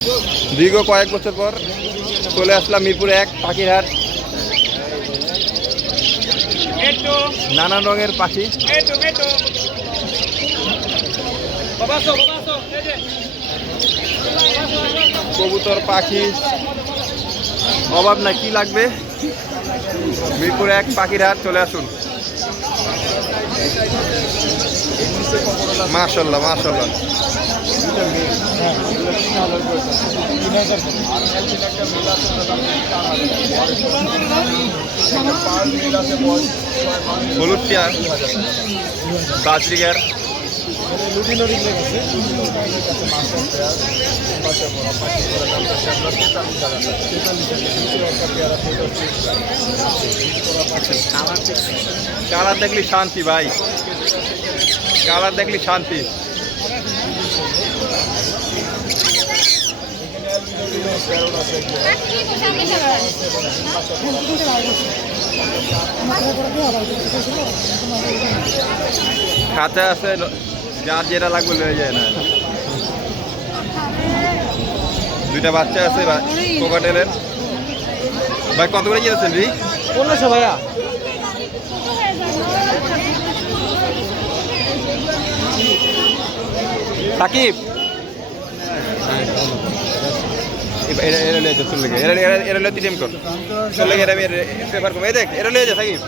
দীর্ঘ কয়েক বছর পর চলে আসলাম মিরপুর 1 পাখির হাট। নানান রঙের পাখি, কবুতর, পাখি, অভাব না। কি লাগবে? মিরপুর 1 পাখির হাট চলে আসুন। মাশাআল্লাহ মাশাআল্লাহ। হলুদ টিয়া, বাজরিগার, কালার দেখলি শান্তি ভাই, কালার দেখলি শান্তি। খাঁচা আছে, যার যেটা লাগবে লয়ে যায় না। দুইটা বাচ্চা আছে কোকাটেলের। ভাই কত করে গিয়েছেন রি? 1500 ভাইয়া। সাকিব এরা লিয়ে যা, চলে গে এরা লিয়ে টিম কর, চলে গে এরা পেপার কম। এই দেখ এরা লিয়ে যা সাকিব।